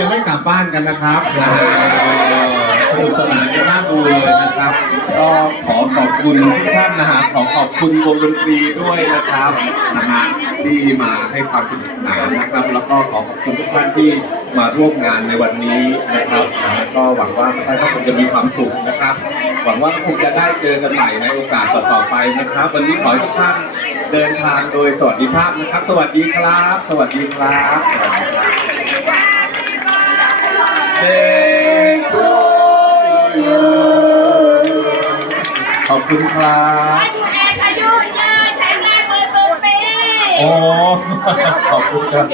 ยังไม่กลับบ้านกันนะครับนะฮะสนุกสนานกันน่าดูเลยนะครับ ก็ขอขอบคุณทุกท่านนะฮะขอขอบคุณวงดนตรีด้วยนะครับนะฮะที่มาให้ความสนุกสนานนะครับ แล้วก็ขอขอบคุณทุกท่านที่มาร่วมงานในวันนี้นะครับนะฮะก็หวังว่าทุกท่านก็คงจะมีความสุขนะครับ หวังว่าคงจะได้เจอกันใหม่ในโอกาสต่อๆไปนะครับ วันนี้ขอให้ทุกท่านเดินทางโดยสวัสดิภาพนะครับ สวัสดีครับ สวัสดีครับ สวัสดีครับ Day to you ขอบคุณครับอายุยืนแข็งแรงมือปืนปีโอ้ขอบคุณครับ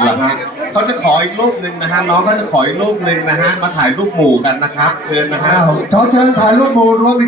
เหรอฮะเขาจะขออีกรูปหนึ่งนะฮะน้องเขาจะขออีกรูปหนึ่งนะฮะมาถ่ายรูปหมู่กันนะครับ เชิญนะฮะขอเชิญถ่ายรูปหมู่รวมอีก